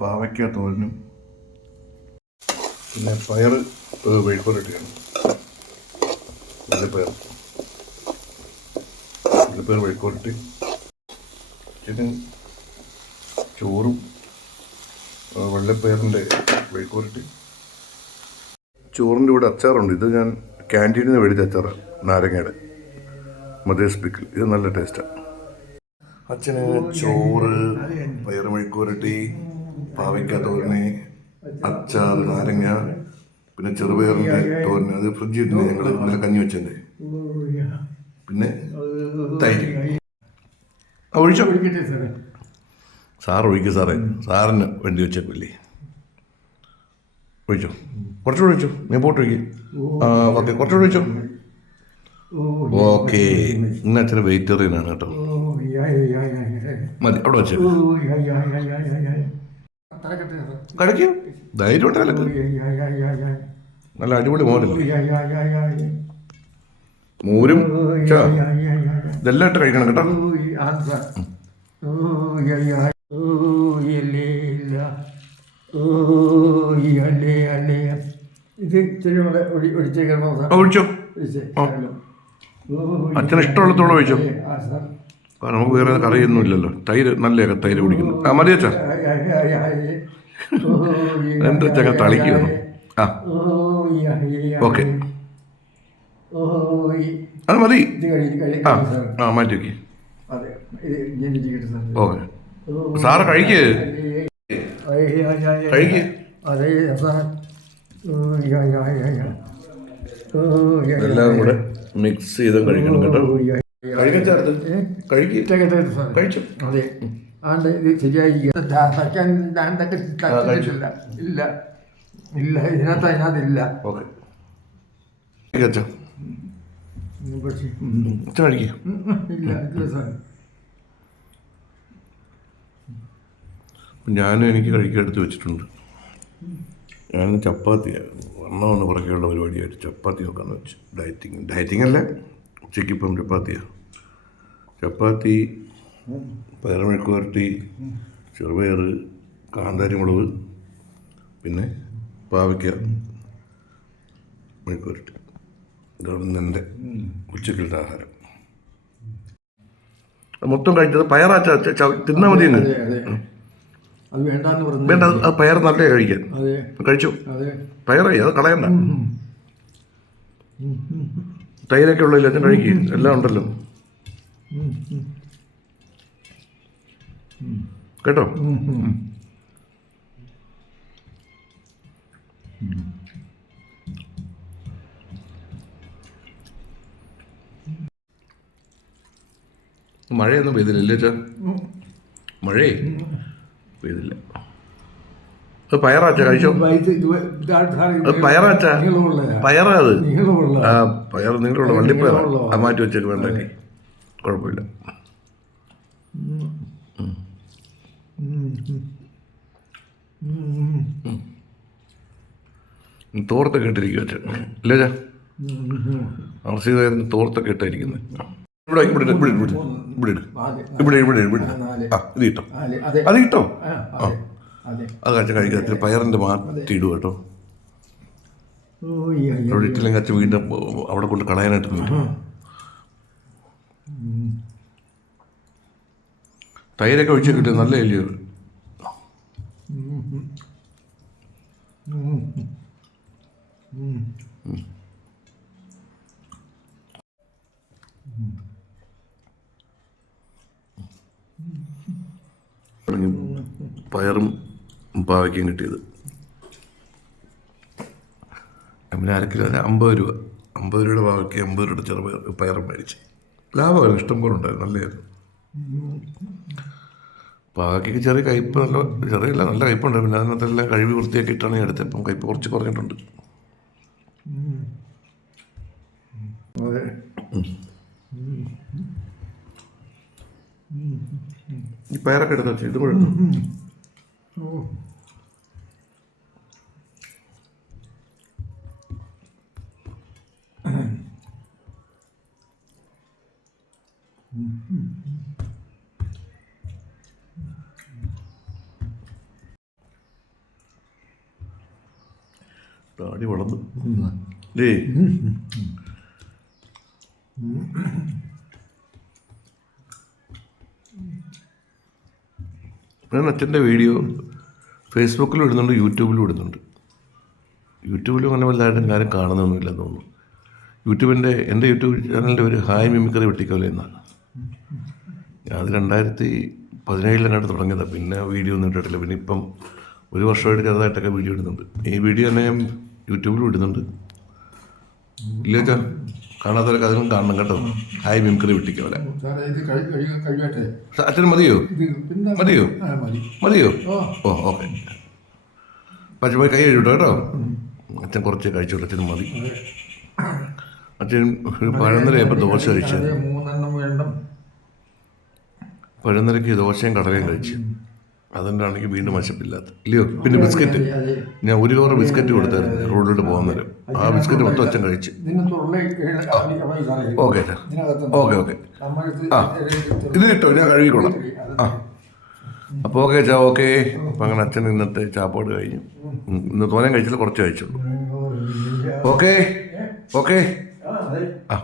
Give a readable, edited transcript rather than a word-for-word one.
പാവയ്ക്ക തോരനും പിന്നെ പയർ വെഴുക്കോലിട്ടാണ്. വെള്ളപ്പയർ വെഴുക്കോലിട്ട് പിന്നെ ചോറും വെള്ളപ്പയറിൻ്റെ വെഴുക്കോലിട്ട്. ചോറിൻ്റെ കൂടെ അച്ചാറുണ്ട്. ഇത് ഞാൻ ക്യാൻറ്റീനിൽ നിന്ന് മേടിച്ച അച്ചാറാണ്, നാരങ്ങയുടെ മദേഴ്സ് പിക്കിൾ. ഇത് നല്ല ടേസ്റ്റാണ്. അച്ഛന് ചോറ്, പയർ മെഴുക്കുവരട്ടി, പാവയ്ക്ക തോരന്, അച്ചാർ, നാരങ്ങ, പിന്നെ ചെറുപയറിൻ്റെ തോരന്. അത് ഫ്രിഡ്ജിൽ ഇട്ട് ഞങ്ങൾ ഇന്നലെ കഞ്ഞി വെച്ചതിൻ്റെ. പിന്നെ തൈര്. ഒഴിച്ചോ? സാറ് ഒഴിക്കും സാറേ, സാറിന് വേണ്ടി വെച്ചേക്കില്ലേ? ഒഴിച്ചോ, കുറച്ചുകൂടെ ഒഴിച്ചോ. നീ പോട്ട് ഒഴിക്കും. ഓക്കെ, കുറച്ചുകൂടെ ഒഴിച്ചോ. ഓക്കെ. ഇന്ന് അച്ഛന് വെജിറ്റേറിയനാണ് കേട്ടോ. മതി, അവിടെ വെച്ചേ. കഴിക്കും, ധൈര്യം ഉണ്ടല്ലോ. നല്ല അടിപൊളി മോരല്ലേ? മോരും ഇതെല്ലാം ഇട്ട് കഴിക്കണം കേട്ടോ. ഒഴിച്ചോ, അച്ഛന് ഇഷ്ടമുള്ളത്തോളം ഒഴിച്ചോ. നമുക്ക് വേറെ കറിയൊന്നും ഇല്ലല്ലോ. തൈര് നല്ല തൈര് കുടിക്കുന്നു. മതി അച്ഛാ. എന്താ ചക്ക തളിക്കുന്നു? ഓക്കെ, അത് മതി. മാറ്റി വയ്ക്ക്. ഓക്കെ, സാറ് കഴിക്ക്. എല്ലാം കൂടെ മിക്സ് ചെയ്ത് കഴിക്കണം കേട്ടോ. കഴിച്ചു. അതെ, ആണ്ട് ഇത് ശരിയായിരിക്കും. ഇല്ല ഇല്ല, ഇതിനകത്തില്ല. ഓക്കെ, ഞാനും എനിക്ക് കഴിക്കാൻ എടുത്ത് വെച്ചിട്ടുണ്ട്. ഞാൻ ചപ്പാത്തിയാണ്, വണ്ണമാണ് പുറകെയുള്ള പരിപാടിയായിട്ട് ചപ്പാത്തി നോക്കാമെന്ന് വെച്ചു. ഡയറ്റിംഗ് അല്ല, ഉച്ചയ്ക്കിപ്പം ചപ്പാത്തി, പയർ മെഴുക്ക് പുരട്ടി, ചെറുപയർ, കാന്താരി മുളക്, പിന്നെ പാവയ്ക്ക മെഴുക്ക് പുരട്ടി. ഇതാണ് എൻ്റെ ഉച്ചക്കലത്തെ ആഹാരം. മൊത്തം കഴിച്ചത് പയറാച്ച തിന്നാൽ മതി. വേണ്ട, അത് പയർ നല്ല കഴിക്കാൻ. കഴിച്ചു, പയറായി, അത് കളയണ്ട. തൈരൊക്കെ ഉള്ളതില്ല, അച്ഛൻ കഴിക്കും. എല്ലാം ഉണ്ടല്ലോ കേട്ടോ. മഴയൊന്നും പെയ്തില്ല അല്ലേ അച്ഛാ? മഴയേ പെയ്തില്ല. അത് പയറാച്ച കഴിച്ചോ. അത് പയറാച്ച, പയറാ. അത് പയർ നിങ്ങളുള്ള വള്ളിപ്പയറാ. അത് മാറ്റി വെച്ചേക്ക്, വേണ്ടെങ്കിൽ കുഴപ്പമില്ല. തോർത്തൊക്കെ ഇട്ടിരിക്കും അച്ഛൻ അല്ലേ അച്ഛാ? അർച്ചീതായിരുന്നു തോർത്തൊക്കെ ഇട്ടായിരിക്കുന്നത്. ഇവിടെ ഇവിടെ ഇവിടെ ഇവിടെ ഇവിടെ ഇവിടെ ഇവിടെ ഇത് കിട്ടോ, അത് കിട്ടോ. അത് കഴിച്ച കഴിക്കാത്ത പയറിൻ്റെ മാറ്റി ഇടുക കേട്ടോ. അവിടെ ഇട്ടില്ലെങ്കിൽ അച്ഛൻ വീണ്ടും അവിടെ കൊണ്ട് കളയാനായിട്ട് നിൽക്കും. തൈരൊക്കെ ഒഴിച്ച് കിട്ടും, നല്ല എലിയോ. പയറും പാവയ്ക്കും കിട്ടിയത്. പിന്നെ അരക്കിലോ 50 രൂപ. 50 രൂപയുടെ പാവയ്ക്ക്, 50 രൂപയുടെ ചെറുപയർ പയറും മേടിച്ച്. ലാഭമായിരുന്നു, ഇഷ്ടംപോലെ ഉണ്ടായിരുന്നു, നല്ലതായിരുന്നു. പാവയ്ക്കൊക്കെ ചെറിയ കയ്പ്പ്, നല്ല കയ്പ്പുണ്ട്. പിന്നെ അതിനകത്തെല്ലാം കഴുകി വൃത്തിയാക്കി ഇട്ടാണ് എടുത്തത്. ഇപ്പം കയ്പ്പ് കുറച്ച് കുറഞ്ഞിട്ടുണ്ട്. ഈ പയറൊക്കെ എടുത്ത് വെച്ചു, ഇതും കൂടെ എടുത്തു. താടി വളർന്നു ഡേ. ഞാൻ അച്ഛൻ്റെ വീഡിയോ ഫേസ്ബുക്കിലും ഇടുന്നുണ്ട്, യൂട്യൂബിലും ഇടുന്നുണ്ട്. യൂട്യൂബിലും അങ്ങനെ വലുതായിട്ടും ആരും കാണുന്നൊന്നുമില്ലെന്ന് തോന്നുന്നു. എൻ്റെ യൂട്യൂബ് ചാനലിൻ്റെ ഒരു ഹായ് മിമിക്രി വെട്ടിക്കോല എന്നാണ്. അത് 2017 തുടങ്ങിയതാണ്. പിന്നെ വീഡിയോ ഒന്നും ഇട്ടിട്ടില്ല. പിന്നെ ഇപ്പം ഒരു വർഷമായിട്ട് ചെറുതായിട്ടൊക്കെ വീഡിയോ ഇടുന്നുണ്ട്. ഈ വീഡിയോ തന്നെ ഞാൻ യൂട്യൂബിലും ഇടുന്നുണ്ട്. ഇല്ല വെച്ചാ കാണാത്തവരൊക്കെ അതിലും കാണണം കേട്ടോ. ഹായ് മിമിക്രി വെട്ടിക്കോല. സാറേ ഇത് കഴിയട്ടെ. അച്ഛന് മതിയോ? പിന്നെ മതിയോ? മതി. മതിയോ? ഓ ഓക്കെ. പക്ഷേ പോയി കൈ കഴിയൂട്ടോ കേട്ടോ. അച്ഛൻ കുറച്ച് കഴിച്ചോട്ടെ. അച്ഛന് മതി. അച്ഛൻ ഒരു പഴന്നരയപ്പോൾ ദോശ കഴിച്ചത്. 3 വേണം. പഴന്നരയ്ക്ക് ദോശയും കടലയും കഴിച്ചു. അതുകൊണ്ടാണെങ്കിൽ വീണ്ടും വശപ്പില്ലാത്ത ഇല്ലയോ. പിന്നെ ബിസ്ക്കറ്റ്, ഞാൻ 1 കവർ ബിസ്ക്കറ്റ് കൊടുത്തായിരുന്നു റോഡിലോട്ട് പോകാൻ നേരം. ആ ബിസ്ക്കറ്റ് മൊത്തം അച്ഛൻ കഴിച്ചു. Okay okay okay. ആ ഇത് കിട്ടോ, ഞാൻ കഴുകിക്കോളാം. ആ അപ്പോൾ ഓക്കെ അച്ഛാ. ഓക്കെ. അപ്പം അങ്ങനെ അച്ഛൻ ഇന്നത്തെ ചാപ്പാട് കഴിഞ്ഞു. ഇന്ന് തോനെ കഴിച്ചില്ല, കുറച്ച് കഴിച്ചുള്ളൂ. Okay okay. ആ